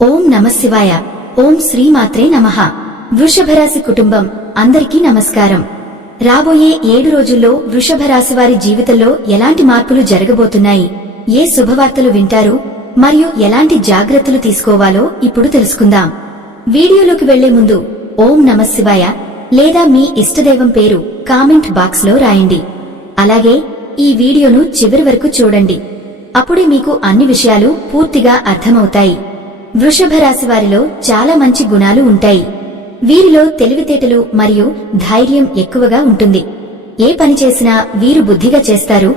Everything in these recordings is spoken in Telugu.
ఓం నమఃశివాయ. ఓం శ్రీమాత్రే నమః. వృషభరాశి కుటుంబం అందరికీ నమస్కారం. రాబోయే 7 రోజుల్లో వృషభరాశి వారి జీవితంలో ఎలాంటి మార్పులు జరగబోతున్నాయి, ఏ శుభవార్తలు వింటారు మరియు ఎలాంటి జాగ్రత్తలు తీసుకోవాలో ఇప్పుడు తెలుసుకుందాం. వీడియోలోకి వెళ్లే ముందు ఓం నమఃశివాయ లేదా మీ ఇష్టదైవం పేరు కామెంట్ బాక్స్ లో రాయండి. అలాగే ఈ వీడియోను చివరి వరకు చూడండి. అప్పుడే మీకు అన్ని విషయాలు పూర్తిగా అర్థమవుతాయి. వృషభ రాశి వారిలో చాలా మంచి గుణాలు ఉంటాయి. వీరిలో తెలివితేటలు మరియు ధైర్యం ఎక్కువగా ఉంటుంది. ఏ పని చేసినా వీరు బుద్ధిగా చేస్తారు.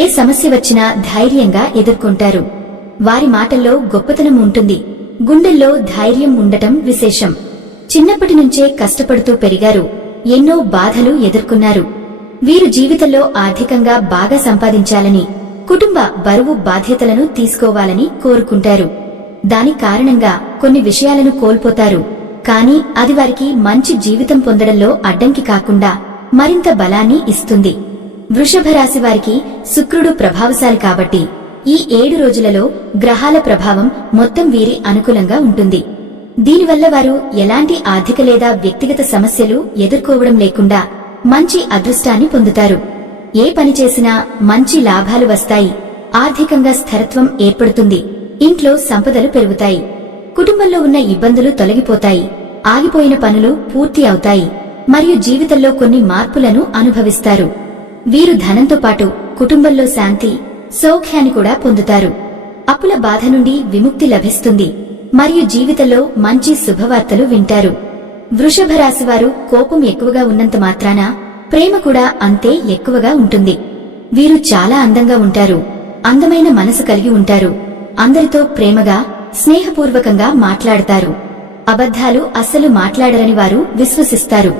ఏ సమస్య వచ్చినా ధైర్యంగా ఎదుర్కొంటారు. వారి మాటల్లో గొప్పతనం ఉంటుంది. గుండెల్లో ధైర్యం ఉండటం విశేషం. చిన్నప్పటి నుంచే కష్టపడుతూ పెరిగారు. ఎన్నో బాధలు ఎదుర్కొన్నారు. వీరు జీవితంలో ఆర్థికంగా బాగా సంపాదించాలని, కుటుంబ బరువు బాధ్యతలను తీసుకోవాలని కోరుకుంటారు. దాని కారణంగా కొన్ని విషయాలను కోల్పోతారు. కానీ అది వారికి మంచి జీవితం పొందడంలో అడ్డంకి కాకుండా మరింత బలాన్ని ఇస్తుంది. వృషభ రాశి వారికి శుక్రుడు ప్రభావశాలి కాబట్టి ఈ 7 రోజులలో గ్రహాల ప్రభావం మొత్తం వీరి అనుకూలంగా ఉంటుంది. దీనివల్ల వారు ఎలాంటి ఆర్థిక లేదా వ్యక్తిగత సమస్యలు ఎదుర్కోవడం లేకుండా మంచి అదృష్టాన్ని పొందుతారు. ఏ పని చేసినా మంచి లాభాలు వస్తాయి. ఆర్థికంగా స్థిరత్వం ఏర్పడుతుంది. ఇంట్లో సంపదలు పెరుగుతాయి. కుటుంబంలో ఉన్న ఇబ్బందులు తొలగిపోతాయి. ఆగిపోయిన పనులు పూర్తి అవుతాయి మరియు జీవితంలో కొన్ని మార్పులను అనుభవిస్తారు. వీరు ధనంతో పాటు కుటుంబంలో శాంతి, సౌఖ్యాన్ని కూడా పొందుతారు. అప్పుల బాధ నుండి విముక్తి లభిస్తుంది మరియు జీవితంలో మంచి శుభవార్తలు వింటారు. వృషభ రాశివారు కోపం ఎక్కువగా ఉన్నంత మాత్రాన ప్రేమ కూడా అంతే ఎక్కువగా ఉంటుంది. వీరు చాలా అందంగా ఉంటారు. అందమైన మనసు కలిగి ఉంటారు. అందరితో ప్రేమగా, స్నేహపూర్వకంగా మాట్లాడతారు. అబద్ధాలు అస్సలు మాట్లాడరని వారు విశ్వసిస్తారు.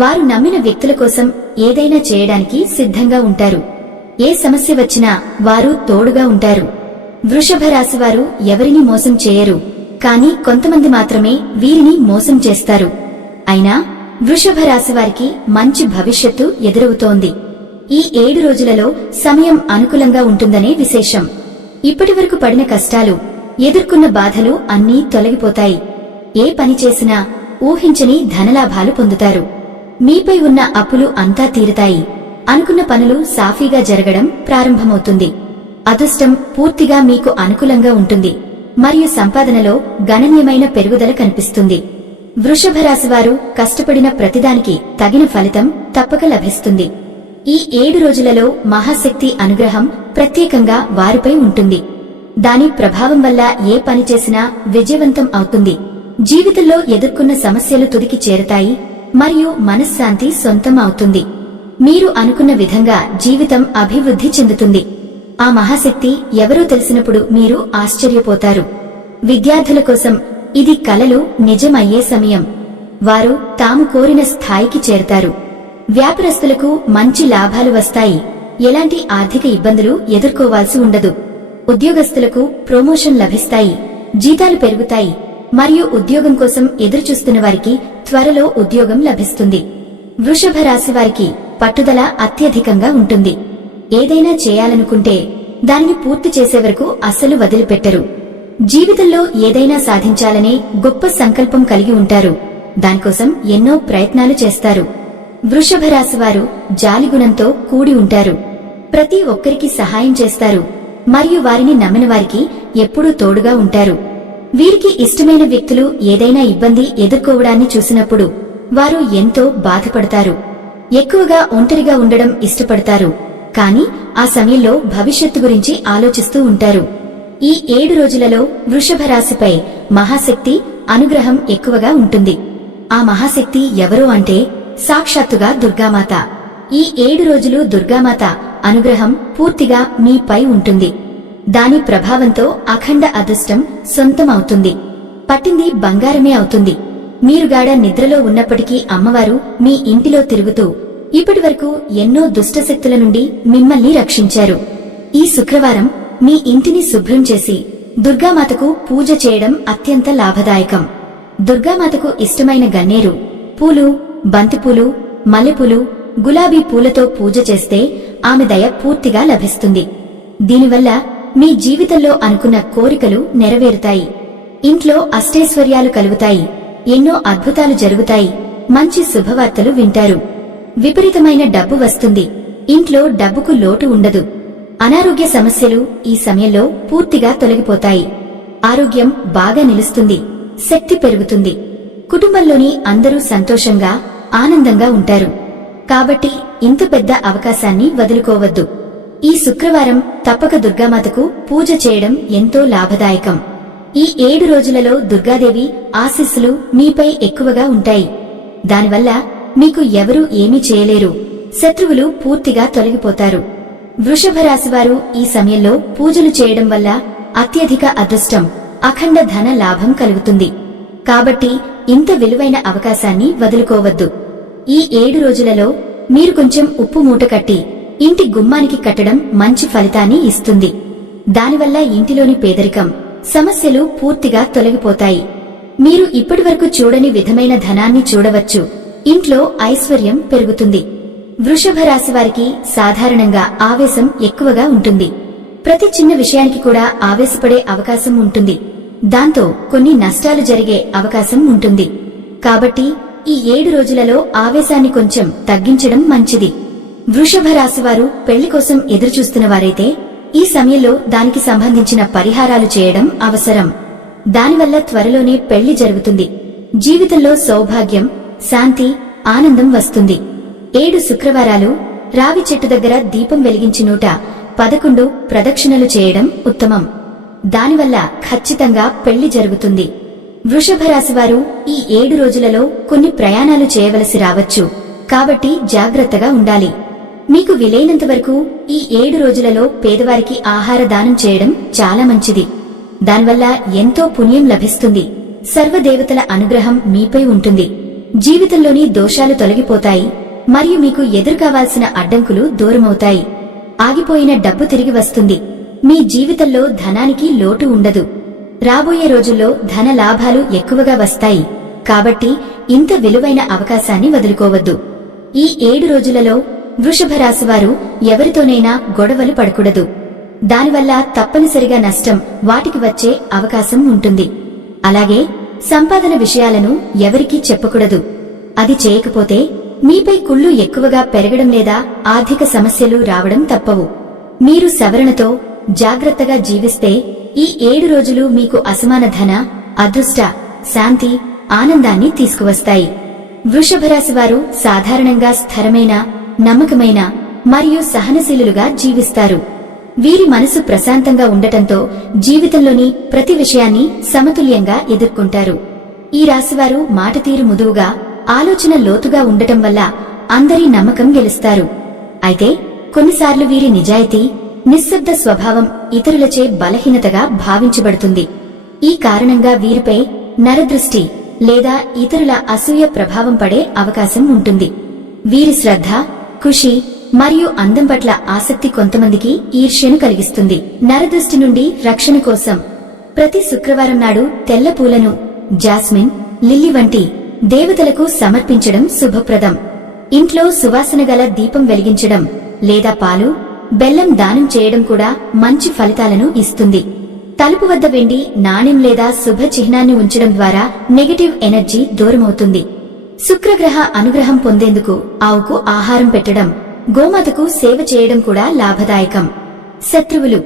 వారు నమ్మిన వ్యక్తుల కోసం ఏదైనా చేయడానికి సిద్ధంగా ఉంటారు. ఏ సమస్య వచ్చినా వారు తోడుగా ఉంటారు. వృషభ రాశివారు ఎవరిని మోసం చేయరు. కానీ కొంతమంది మాత్రమే వీరిని మోసం చేస్తారు. అయినా వృషభ రాశివారికి మంచి భవిష్యత్తు ఎదురవుతోంది. ఈ 7 రోజులలో సమయం అనుకూలంగా ఉంటుందనే విశేషం. ఇప్పటివరకు పడిన కష్టాలు, ఎదుర్కొన్న బాధలు అన్నీ తొలగిపోతాయి. ఏ పని చేసినా ఊహించని ధనలాభాలు పొందుతారు. మీపై ఉన్న అప్పులు అంతా తీరుతాయి. అనుకున్న పనులు సాఫీగా జరగడం ప్రారంభమవుతుంది. అదృష్టం పూర్తిగా మీకు అనుకూలంగా ఉంటుంది మరియు సంపాదనలో గణనీయమైన పెరుగుదల కనిపిస్తుంది. వృషభ రాశివారు కష్టపడిన ప్రతిదానికి తగిన ఫలితం తప్పక లభిస్తుంది. ఈ 7 రోజులలో మహాశక్తి అనుగ్రహం ప్రత్యేకంగా వారిపై ఉంటుంది. దాని ప్రభావం వల్ల ఏ పని చేసినా విజయవంతం అవుతుంది. జీవితంలో ఎదుర్కొన్న సమస్యలు తుదికి చేరతాయి మరియు మనశ్శాంతి సొంతం అవుతుంది. మీరు అనుకున్న విధంగా జీవితం అభివృద్ధి చెందుతుంది. ఆ మహాశక్తి ఎవరో తెలిసినప్పుడు మీరు ఆశ్చర్యపోతారు. విద్యార్థుల కోసం ఇది కలలు నిజమయ్యే సమయం. వారు తాము కోరిన స్థాయికి చేరతారు. వ్యాపారస్తులకు మంచి లాభాలు వస్తాయి. ఎలాంటి ఆర్థిక ఇబ్బందులు ఎదుర్కోవాల్సి ఉండదు. ఉద్యోగస్తులకు ప్రమోషన్ లభిస్తాయి. జీతాలు పెరుగుతాయి మరియు ఉద్యోగం కోసం ఎదురుచూస్తున్న వారికి త్వరలో ఉద్యోగం లభిస్తుంది. వృషభ రాశి వారికి పట్టుదల అత్యధికంగా ఉంటుంది. ఏదైనా చేయాలనుకుంటే దానిని పూర్తి చేసే వరకు అస్సలు వదిలిపెట్టరు. జీవితంలో ఏదైనా సాధించాలనే గొప్ప సంకల్పం కలిగి ఉంటారు. దానికోసం ఎన్నో ప్రయత్నాలు చేస్తారు. వృషభ రాశివారు జాలిగుణంతో కూడి ఉంటారు. ప్రతి ఒక్కరికి సహాయం చేస్తారు మరియు వారిని నమ్మిన వారికి ఎప్పుడూ తోడుగా ఉంటారు. వీరికి ఇష్టమైన వ్యక్తులు ఏదైనా ఇబ్బంది ఎదుర్కోవడాన్ని చూసినప్పుడు వారు ఎంతో బాధపడతారు. ఎక్కువగా ఒంటరిగా ఉండడం ఇష్టపడతారు. కానీ ఆ సమయంలో భవిష్యత్తు గురించి ఆలోచిస్తూ ఉంటారు. ఈ 7 రోజులలో వృషభ రాశిపై మహాశక్తి అనుగ్రహం ఎక్కువగా ఉంటుంది. ఆ మహాశక్తి ఎవరో అంటే సాక్షాత్తుగా దుర్గామాత. ఈ 7 రోజులు దుర్గామాత అనుగ్రహం పూర్తిగా మీపై ఉంటుంది. దాని ప్రభావంతో అఖండ అదృష్టం సొంతమవుతుంది. పట్టింది బంగారమే అవుతుంది. మీరుగాడ నిద్రలో ఉన్నప్పటికీ అమ్మవారు మీ ఇంటిలో తిరుగుతూ ఇప్పటివరకు ఎన్నో దుష్టశక్తుల నుండి మిమ్మల్ని రక్షించారు. ఈ శుక్రవారం మీ ఇంటిని శుభ్రం చేసి దుర్గామాతకు పూజ చేయడం అత్యంత లాభదాయకం. దుర్గామాతకు ఇష్టమైన గన్నేరు పూలు, బంతిపూలు, మల్లెపూలు, గులాబీ పూలతో పూజ చేస్తే ఆమె దయ పూర్తిగా లభిస్తుంది. దీనివల్ల మీ జీవితంలో అనుకున్న కోరికలు నెరవేరుతాయి. ఇంట్లో అష్టైశ్వర్యాలు కలుగుతాయి, ఎన్నో అద్భుతాలు జరుగుతాయి, మంచి శుభవార్తలు వింటారు. విపరీతమైన డబ్బు వస్తుంది, ఇంట్లో డబ్బుకు లోటు ఉండదు. అనారోగ్య సమస్యలు ఈ సమయంలో పూర్తిగా తొలగిపోతాయి. ఆరోగ్యం బాగా నిలుస్తుంది, శక్తి పెరుగుతుంది. కుటుంబంలోని అందరూ సంతోషంగా ఆనందంగా ఉంటారు. కాబట్టి ఇంత పెద్ద అవకాశాన్ని వదులుకోవద్దు. ఈ శుక్రవారం తప్పక దుర్గామాతకు పూజ చేయడం ఎంతో లాభదాయకం. ఈ 7 రోజులలో దుర్గాదేవి ఆశీస్సులు మీపై ఎక్కువగా ఉంటాయి. దానివల్ల మీకు ఎవరూ ఏమీ చేయలేరు, శత్రువులు పూర్తిగా తొలగిపోతారు. వృషభ రాశివారు ఈ సమయంలో పూజలు చేయడం వల్ల అత్యధిక అదృష్టం, అఖండ ధన లాభం కలుగుతుంది. కాబట్టి ఇంత విలువైన అవకాశాన్ని వదులుకోవద్దు. ఈ 7 రోజులలో మీరు కొంచెం ఉప్పు మూట కట్టి ఇంటి గుమ్మానికి కట్టడం మంచి ఫలితాన్ని ఇస్తుంది. దానివల్ల ఇంటిలోని పేదరికం సమస్యలు పూర్తిగా తొలగిపోతాయి. మీరు ఇప్పటివరకు చూడని విధమైన ధనాన్ని చూడవచ్చు. ఇంట్లో ఐశ్వర్యం పెరుగుతుంది. వృషభ రాశివారికి సాధారణంగా ఆవేశం ఎక్కువగా ఉంటుంది. ప్రతి చిన్న విషయానికి కూడా ఆవేశపడే అవకాశం ఉంటుంది. దాంతో కొన్ని నష్టాలు జరిగే అవకాశం ఉంటుంది. కాబట్టి ఈ 7 రోజులలో ఆవేశాన్ని కొంచెం తగ్గించడం మంచిది. వృషభ రాశివారు పెళ్లి కోసం ఎదురుచూస్తున్న వారైతే ఈ సమయంలో దానికి సంబంధించిన పరిహారాలు చేయడం అవసరం. దానివల్ల త్వరలోనే పెళ్లి జరుగుతుంది. జీవితంలో సౌభాగ్యం, శాంతి, ఆనందం వస్తుంది. 7 శుక్రవారాలు రావి చెట్టు దగ్గర దీపం వెలిగించి 111 ప్రదక్షిణలు చేయడం ఉత్తమం. దానివల్ల ఖచ్చితంగా పెళ్లి జరుగుతుంది. వృషభ రాశివారు ఈ 7 రోజులలో కొన్ని ప్రయాణాలు చేయవలసి రావచ్చు. కాబట్టి జాగ్రత్తగా ఉండాలి. మీకు వీలైనంత వరకు ఈ 7 రోజులలో పేదవారికి ఆహార దానం చేయడం చాలా మంచిది. దానివల్ల ఎంతో పుణ్యం లభిస్తుంది. సర్వదేవతల అనుగ్రహం మీపై ఉంటుంది. జీవితంలోని దోషాలు తొలగిపోతాయి మరియు మీకు ఎదురుకావాల్సిన అడ్డంకులు దూరమవుతాయి. ఆగిపోయిన డబ్బు తిరిగి వస్తుంది. మీ జీవితంలో ధనానికి లోటు ఉండదు. రాబోయే రోజుల్లో ధన లాభాలు ఎక్కువగా వస్తాయి. కాబట్టి ఇంత విలువైన అవకాశాన్ని వదులుకోవద్దు. ఈ 7 రోజులలో వృషభ రాశివారు ఎవరితోనైనా గొడవలు పడకూడదు. దానివల్ల తప్పనిసరిగా నష్టం వాటికి వచ్చే అవకాశం ఉంటుంది. అలాగే సంపాదన విషయాలను ఎవరికీ చెప్పకూడదు. అది చేయకపోతే మీపై కుళ్ళు ఎక్కువగా పెరగడం లేదా ఆర్థిక సమస్యలు రావడం తప్పవు. మీరు సవరణతో జాగ్రత్తగా జీవిస్తే ఈ 7 రోజులు మీకు అసమాన ధన, అదృష్ట, శాంతి, ఆనందాన్ని తీసుకువస్తాయి. వృషభ రాశివారు సాధారణంగా స్థిరమైన, నమ్మకమైన మరియు సహనశీలులుగా జీవిస్తారు. వీరి మనసు ప్రశాంతంగా ఉండటంతో జీవితంలోని ప్రతి విషయాన్ని సమతుల్యంగా ఎదుర్కొంటారు. ఈ రాశివారు మాట తీరు మృదువుగా, ఆలోచన లోతుగా ఉండటం వల్ల అందరి నమ్మకం గెలుస్తారు. అయితే కొన్నిసార్లు వీరి నిజాయితీ, నిశ్శబ్ద స్వభావం ఇతరులచే బలహీనతగా భావించబడుతుంది. ఈ కారణంగా వీరిపై నరదృష్టి లేదా ఇతరుల అసూయ ప్రభావం పడే అవకాశం ఉంటుంది. వీరి శ్రద్ధ, ఖుషి మరియు అందం పట్ల ఆసక్తి కొంతమందికి ఈర్ష్యను కలిగిస్తుంది. నరదృష్టి నుండి రక్షణ కోసం ప్రతి శుక్రవారం నాడు తెల్ల పూలను జాస్మిన్, లిల్లీ వంటి దేవతలకు సమర్పించడం శుభప్రదం. ఇంట్లో సువాసన గల దీపం వెలిగించడం లేదా పాలు, బెల్లం దానం చేయడం కూడా మంచి ఫలితాలను ఇస్తుంది. తలుపు వద్ద వెండి నాణెం లేదా శుభ చిహ్నాన్ని ఉంచడం ద్వారా నెగటివ్ ఎనర్జీ దూరమవుతుంది. శుక్రగ్రహ అనుగ్రహం పొందేందుకు ఆవుకు ఆహారం పెట్టడం, గోమాతకు సేవ చేయడం కూడా లాభదాయకం. శత్రువులు.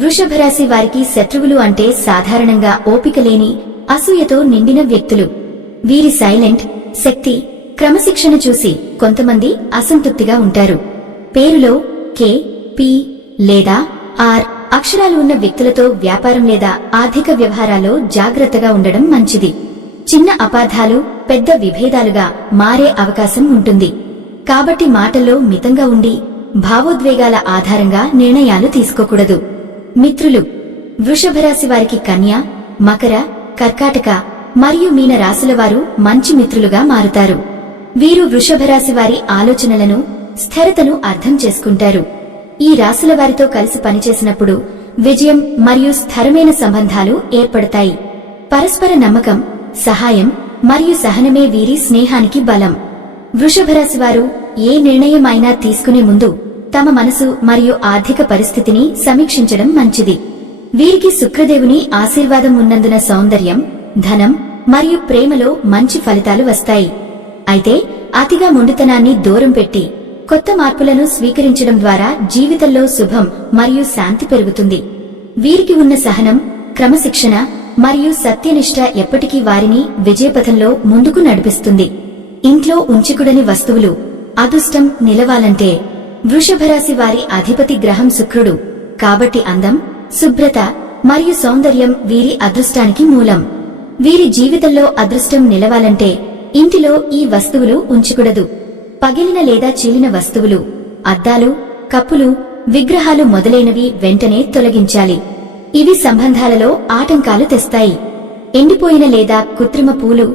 వృషభ రాశి వారికి శత్రువులు అంటే సాధారణంగా ఓపిక లేని, అసూయతో నిండిన వ్యక్తులు. వీరి సైలెంట్, శక్తి, క్రమశిక్షణ చూసి కొంతమంది అసంతృప్తిగా ఉంటారు. పేరులో కే, పి లేదా ఆర్ అక్షరాలు ఉన్న వ్యక్తులతో వ్యాపారం లేదా ఆర్థిక వ్యవహారాల్లో జాగ్రత్తగా ఉండడం మంచిది. చిన్న అపార్థాలు పెద్ద విభేదాలుగా మారే అవకాశం ఉంటుంది. కాబట్టి మాటల్లో మితంగా ఉండి భావోద్వేగాల ఆధారంగా నిర్ణయాలు తీసుకోకూడదు. మిత్రులు. వృషభ రాశి వారికి కన్య, మకర, కర్కాటక మరియు మీన రాశుల వారు మంచి మిత్రులుగా మారుతారు. వీరు వృషభ రాశి వారి ఆలోచనలను, స్థిరతను అర్థం చేసుకుంటారు. ఈ రాశుల వారితో కలిసి పనిచేసినప్పుడు విజయం మరియు స్థిరమైన సంబంధాలు ఏర్పడతాయి. పరస్పర నమ్మకం, సహాయం మరియు సహనమే వీరి స్నేహానికి బలం. వృషభ రాశి వారు ఏ నిర్ణయం అయినా తీసుకునే ముందు తమ మనసు మరియు ఆర్థిక పరిస్థితిని సమీక్షించడం మంచిది. వీరికి శుక్రదేవుని ఆశీర్వాదం ఉన్నందున సౌందర్యం, ధనం మరియు ప్రేమలో మంచి ఫలితాలు వస్తాయి. అయితే అతిగా మొండితనాన్ని దూరం పెట్టి కొత్త మార్పులను స్వీకరించడం ద్వారా జీవితంలో శుభం మరియు శాంతి పెరుగుతుంది. వీరికి ఉన్న సహనం, క్రమశిక్షణ మరియు సత్యనిష్ట ఎప్పటికీ వారిని విజయపథంలో ముందుకు నడిపిస్తుంది. ఇంట్లో ఉంచకూడని వస్తువులు. అదృష్టం నిలవాలంటే వృషభరాశి వారి అధిపతి గ్రహం శుక్రుడు కాబట్టి అందం, శుభ్రత మరియు సౌందర్యం వీరి అదృష్టానికి మూలం. వీరి జీవితంలో అదృష్టం నిలవాలంటే ఇంటిలో ఈ వస్తువులు ఉంచకూడదు. పగిలిన లేదా చీలిన వస్తువులు, అద్దాలు, కప్పులు, విగ్రహాలు మొదలైనవి వెంటనే తొలగించాలి. ఇవి సంబంధాలలో ఆటంకాలు తెస్తాయి. ఎండిపోయిన లేదా కృత్రిమ పూలు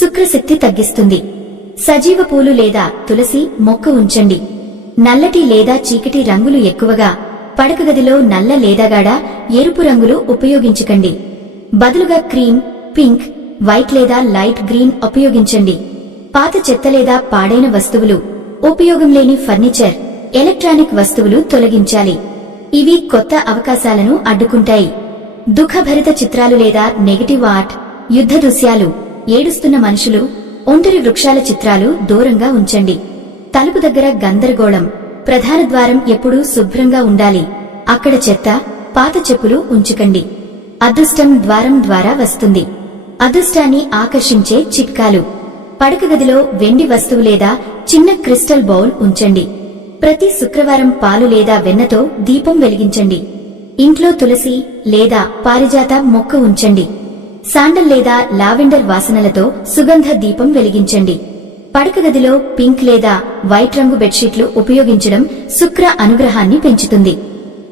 శుక్రశక్తి తగ్గిస్తుంది. సజీవ పూలు లేదా తులసి మొక్క ఉంచండి. నల్లటి లేదా చీకటి రంగులు ఎక్కువగా పడక గదిలో నల్ల లేదా గాఢ ఎరుపు రంగులు ఉపయోగించకండి. బదులుగా క్రీమ్, పింక్, వైట్ లేదా లైట్ గ్రీన్ ఉపయోగించండి. పాత చెత్త లేదా పాడైన వస్తువులు, ఉపయోగం లేని ఫర్నిచర్, ఎలక్ట్రానిక్ వస్తువులు తొలగించాలి. ఇవి కొత్త అవకాశాలను అడ్డుకుంటాయి. దుఃఖభరిత చిత్రాలు లేదా నెగటివ్ ఆర్ట్, యుద్ధ దృశ్యాలు, ఏడుస్తున్న మనుషులు, ఒంటరి వృక్షాల చిత్రాలు దూరంగా ఉంచండి. తలుపు దగ్గర గందరగోళం, ప్రధాన ద్వారం ఎప్పుడూ శుభ్రంగా ఉండాలి. అక్కడ చెత్త, పాత చెప్పులు ఉంచకండి. అదృష్టం ద్వారం ద్వారా వస్తుంది. అదృష్టాన్ని ఆకర్షించే చిట్కాలు. పడక గదిలో వెండి వస్తువు లేదా చిన్న క్రిస్టల్ బౌల్ ఉంచండి. ప్రతి శుక్రవారం పాలు లేదా వెన్నతో దీపం వెలిగించండి. ఇంట్లో తులసి లేదా పారిజాత మొక్క ఉంచండి. శాండల్ లేదా లావెండర్ వాసనలతో సుగంధ దీపం వెలిగించండి. పడక గదిలో పింక్ లేదా వైట్ రంగు బెడ్షీట్లు ఉపయోగించడం శుక్ర అనుగ్రహాన్ని పెంచుతుంది.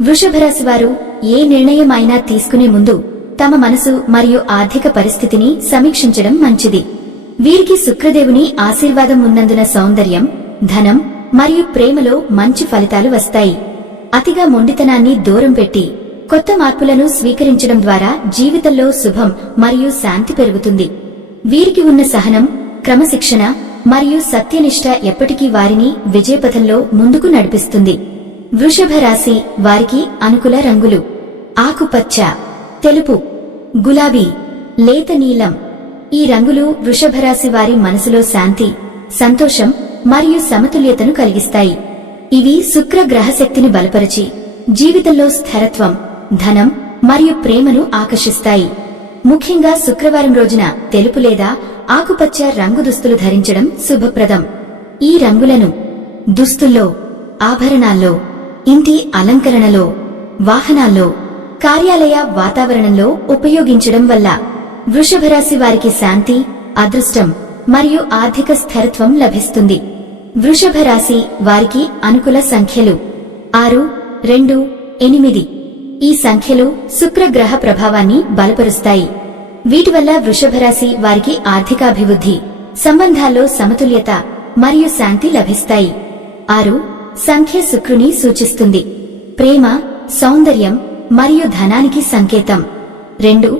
వృషభరాశి వారు ఏ నిర్ణయం అయినా తీసుకునే ముందు తమ మనసు మరియు ఆర్థిక పరిస్థితిని సమీక్షించడం మంచిది. వీరికి శుక్రదేవుని ఆశీర్వాదం ఉన్నందున సౌందర్యం, ధనం మరియు ప్రేమలో మంచి ఫలితాలు వస్తాయి. అతిగా మొండితనాన్ని దూరం పెట్టి కొత్త మార్పులను స్వీకరించడం ద్వారా జీవితంలో శుభం మరియు శాంతి పెరుగుతుంది. వీరికి ఉన్న సహనం, క్రమశిక్షణ మరియు సత్యనిష్ట ఎప్పటికీ వారిని విజయపథంలో ముందుకు నడిపిస్తుంది. వృషభ రాశి వారికి అనుకూల రంగులు: ఆకుపచ్చ, తెలుపు, గులాబీ, లేత నీలం. ఈ రంగులు వృషభరాశి వారి మనసులో శాంతి, సంతోషం మరియు సమతుల్యతను కలిగిస్తాయి. ఇవి శుక్ర గ్రహశక్తిని బలపరిచి జీవితంలో స్థిరత్వం, ధనం మరియు ప్రేమను ఆకర్షిస్తాయి. ముఖ్యంగా శుక్రవారం రోజున తెలుపు లేదా ఆకుపచ్చ రంగు దుస్తులు ధరించడం శుభప్రదం. ఈ రంగులను దుస్తుల్లో, ఆభరణాల్లో, ఇంటి అలంకరణలో, వాహనాల్లో, కార్యాలయ వాతావరణంలో ఉపయోగించడం వల్ల వృషభరాశి వారికి శాంతి, అదృష్టం మరియు ఆర్థిక స్థిరత్వం లభిస్తుంది. వృషభరాశి వారికి అనుకూల సంఖ్యలు 6, 2, 8. ఈ సంఖ్యలు శుక్రగ్రహ ప్రభావాన్ని బలపరుస్తాయి. వీటి వల్ల వృషభరాశి వారికి ఆర్థికాభివృద్ధి, సంబంధాల్లో సమతుల్యత మరియు శాంతి లభిస్తాయి. 6 సంఖ్య శుక్రుని సూచిస్తుంది. ప్రేమ, సౌందర్యం మరియు ధనానికి సంకేతం. 2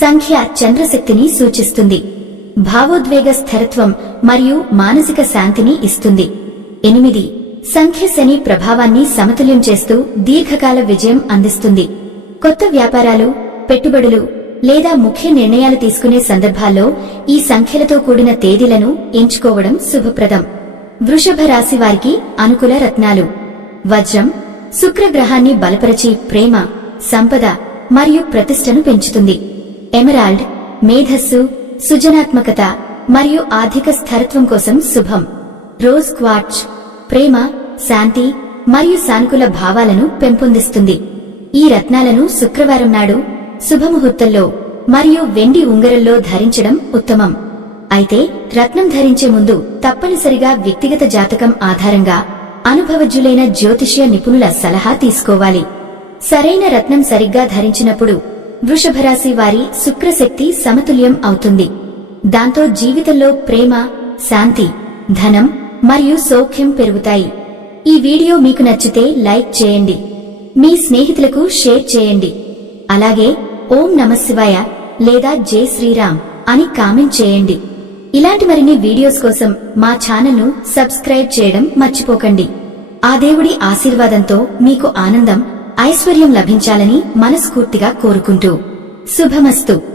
సంఖ్య చంద్రశక్తిని సూచిస్తుంది. భావోద్వేగ స్థిరత్వం మరియు మానసిక శాంతిని ఇస్తుంది. 8 సంఖ్య శని ప్రభావాన్ని సమతుల్యం చేస్తూ దీర్ఘకాల విజయం అందిస్తుంది. కొత్త వ్యాపారాలు, పెట్టుబడులు లేదా ముఖ్య నిర్ణయాలు తీసుకునే సందర్భాల్లో ఈ సంఖ్యలతో కూడిన తేదీలను ఎంచుకోవడం శుభప్రదం. వృషభ రాశి వారికి అనుకూల రత్నాలు: వజ్రం శుక్రగ్రహాన్ని బలపరిచి ప్రేమ, సంపద మరియు ప్రతిష్టను పెంచుతుంది. ఎమరాల్డ్ మేధస్సు, సృజనాత్మకత మరియు ఆర్థిక స్థిరత్వం కోసం శుభం. రోజ్ క్వార్ట్జ్ ప్రేమ, శాంతి మరియు సానుకూల భావాలను పెంపొందిస్తుంది. ఈ రత్నాలను శుక్రవారం నాడు శుభముహూర్తంలో మరియు వెండి ఉంగరంలో ధరించడం ఉత్తమం. అయితే రత్నం ధరించే ముందు తప్పనిసరిగా వ్యక్తిగత జాతకం ఆధారంగా అనుభవజ్ఞులైన జ్యోతిష్య నిపుణుల సలహా తీసుకోవాలి. సరైన రత్నం సరిగ్గా ధరించినప్పుడు వృషభరాశి వారి శుక్రశక్తి సమతుల్యం అవుతుంది. దాంతో జీవితంలో ప్రేమ, శాంతి, ధనం మరియు సౌఖ్యం పెరుగుతాయి. ఈ వీడియో మీకు నచ్చితే లైక్ చేయండి, మీ స్నేహితులకు షేర్ చేయండి. అలాగే ఓం నమఃశివాయ లేదా జై శ్రీరామ్ అని కామెంట్ చేయండి. ఇలాంటి మరిన్ని వీడియోస్ కోసం మా ఛానల్ను సబ్స్క్రైబ్ చేయడం మర్చిపోకండి. ఆ దేవుడి ఆశీర్వాదంతో మీకు ఆనందం, ఐశ్వర్యం లభించాలని మనస్ఫూర్తిగా కోరుకుంటూ శుభమస్తు.